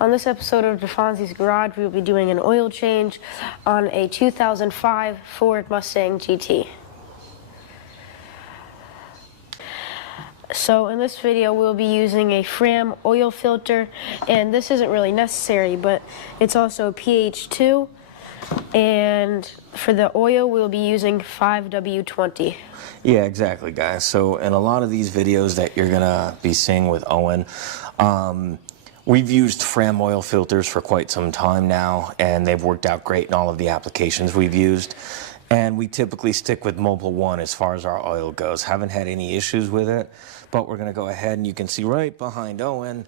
On this episode of DeFonzi's Garage, we will be doing an oil change on a 2005 Ford Mustang GT. So in this video, we'll be using a Fram oil filter, and this isn't really necessary, but it's also pH 2, and for the oil, we'll be using 5W20. Yeah, exactly, guys. So in a lot of these videos that you're gonna be seeing with Owen, we've used Fram oil filters for quite some time now, and they've worked out great in all of the applications we've used. And we typically stick with Mobil 1 as far as our oil goes. Haven't had any issues with it, but we're gonna go ahead and you can see right behind Owen,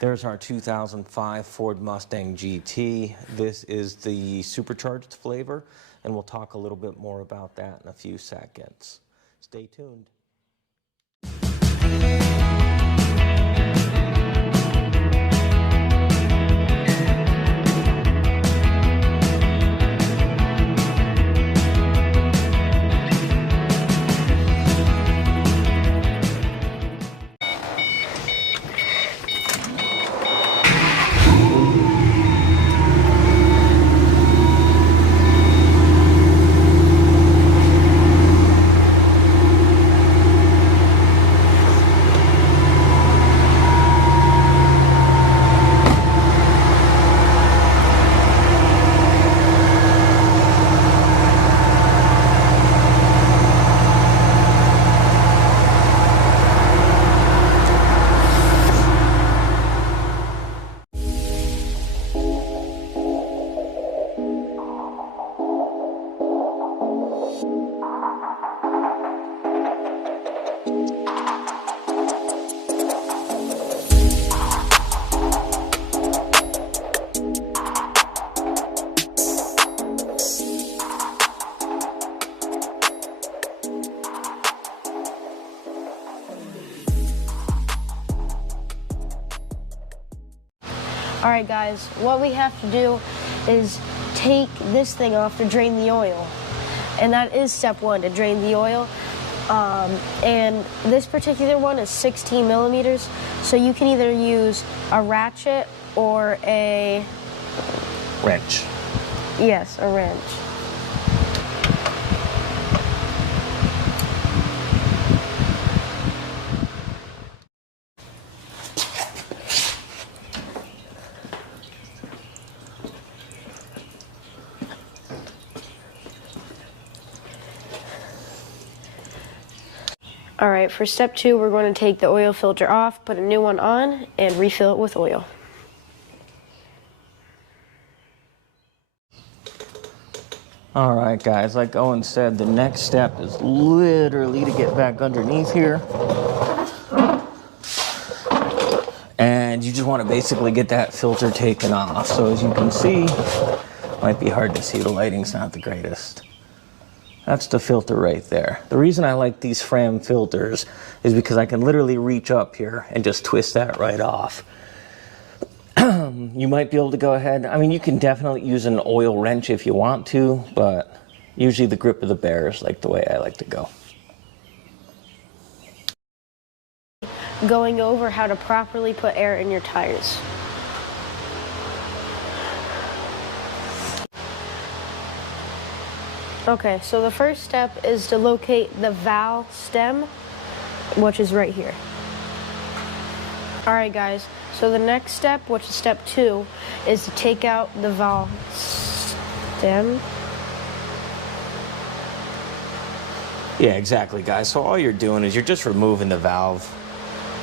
there's our 2005 Ford Mustang GT. This is the supercharged flavor, and we'll talk a little bit more about that in a few seconds. Stay tuned. Alright guys, what we have to do is take this thing off to drain the oil. And that is step one, to drain the oil. And this particular one is 16 millimeters, so you can either use a ratchet or a Wrench. Yes, a wrench. Alright, for step 2, we're going to take the oil filter off, put a new one on, and refill it with oil. Alright guys, like Owen said, the next step is literally to get back underneath here. And you just want to basically get that filter taken off. So as you can see, might be hard to see, the lighting's not the greatest. That's the filter right there. The reason I like these Fram filters is because I can literally reach up here and just twist that right off. You might be able to go ahead, I mean, you can definitely use an oil wrench if you want to, but usually the grip of the bear is like the way I like to go. Going over how to properly put air in your tires. Okay, so the first step is to locate the valve stem, which is right here. Alright guys, so the next step, which is step 2, is to take out the valve stem. Yeah, exactly guys. So all you're doing is you're just removing the valve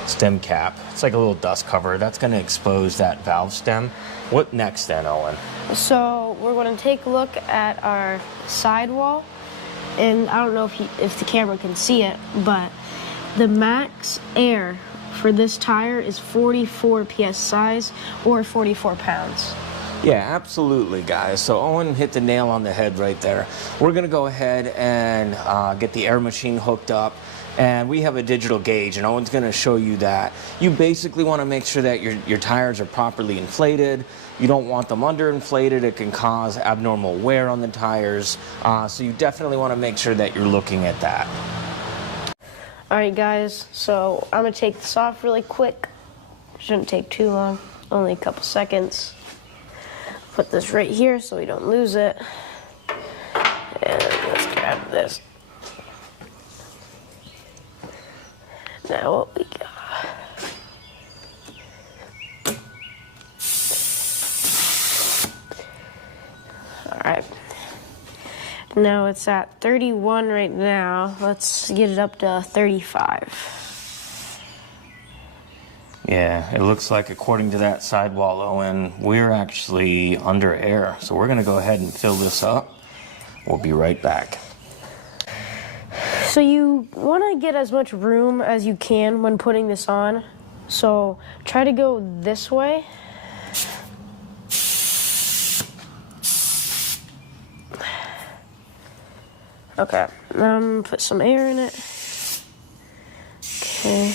stem cap. It's like a little dust cover. That's going to expose that valve stem. What next then, Owen? So we're going to take a look at our sidewall, and I don't know if the camera can see it, but the max air for this tire is 44 psi or 44 pounds. Yeah, absolutely, guys. So Owen hit the nail on the head right there. We're going to go ahead and get the air machine hooked up, And we have a digital gauge, and Owen's going to show you that. You basically want to make sure that your tires are properly inflated. You don't want them underinflated. It can cause abnormal wear on the tires. So you definitely want to make sure that you're looking at that. Alright guys, so I'm going to take this off really quick. Shouldn't take too long, only a couple seconds. Put this right here so we don't lose it. And let's grab this. Now what we got. Alright. Now it's at 31 right now. Let's get it up to 35. Yeah, it looks like according to that sidewall, Owen, we're actually under air. So we're gonna go ahead and fill this up. We'll be right back. So you want to get as much room as you can when putting this on. So try to go this way. Okay, put some air in it. Okay.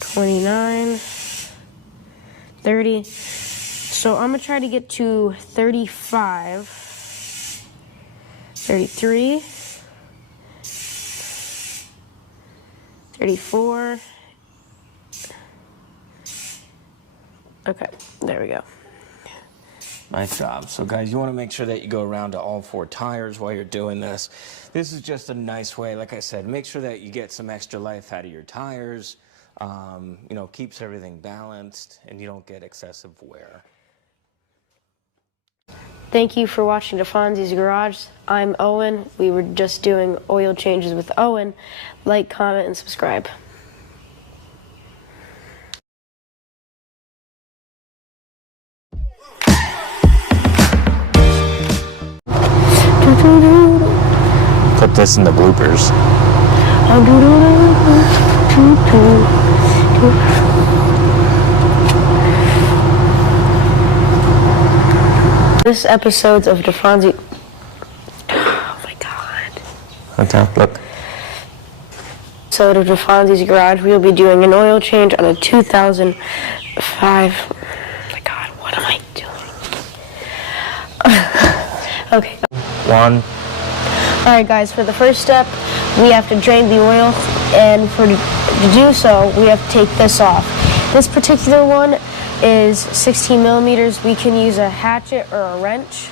29, 30. So I'm gonna try to get to 35, 33. 34. Okay, there we go. Nice job. So guys, you want to make sure that you go around to all 4 tires while you're doing this. This is just a nice way, like I said, make sure that you get some extra life out of your tires. You know, keeps everything balanced and you don't get excessive wear. Thank you for watching DeFonzie's Garage. I'm Owen. We were just doing oil changes with Owen. Like, comment, and subscribe. Put this in the bloopers. This episode's of DeFonzie. Oh my god. What's up? Look. Episode of DeFonzie's Garage, we'll be doing an oil change on a 2005. Oh my god, what am I doing? Okay. 1. Alright guys, for the first step, we have to drain the oil, and to do so, we have to take this off. This particular one is 16 millimeters. We can use a hatchet or a wrench.